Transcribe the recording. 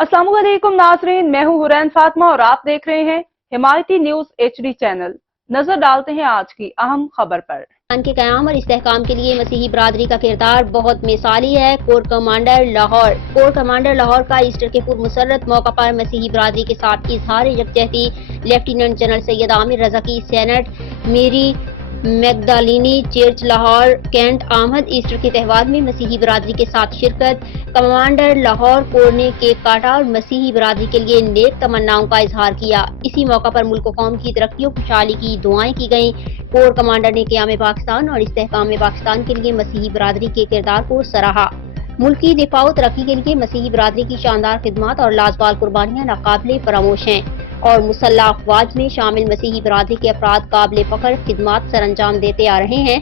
अस्सलाम वालेकुम नाजरीन, मैं हूं हुरैन फातिमा और आप देख रहे हैं हिमायती न्यूज एचडी चैनल। नजर डालते हैं आज की अहम खबर पर। पाकिस्तान के क़याम और इस्तेहकाम के लिए मसीही बरादरी का किरदार बहुत मिसाली है। कोर कमांडर लाहौर का ईस्टर के पूर्व मुसर्रत मौका पर मसीही बरादरी के साथ इजहार यकजहती लेफ्टिनेंट जनरल सैयद आमिर रजा की सेनेट मेरी मैगदालिनी चर्च लाहौर कैंट आमद ईस्टर के त्यौहार में मसीही बरादरी के साथ शिरकत। कमांडर लाहौर कोर ने केक काटा और मसीही बरादरी के लिए नेक तमन्नाओं का इजहार किया। इसी मौका पर मुल्क कौम की तरक्की और खुशहाली की दुआएं की गईं। कोर कमांडर ने क़याम पाकिस्तान और इस्तेहकाम पाकिस्तान के लिए मसीही बरादरी के किरदार को सराहा। मुल्क की दिफा और तरक्की के लिए मसीही बरादरी की शानदार खिदमत और लाजवाब कुर्बानियां नाकाबिले फरामोश हैं और मुसल्लह अफवाज में शामिल मसीही बरादरी के अफराद काबिल फख्र खिदमत सर अंजाम देते आ रहे हैं।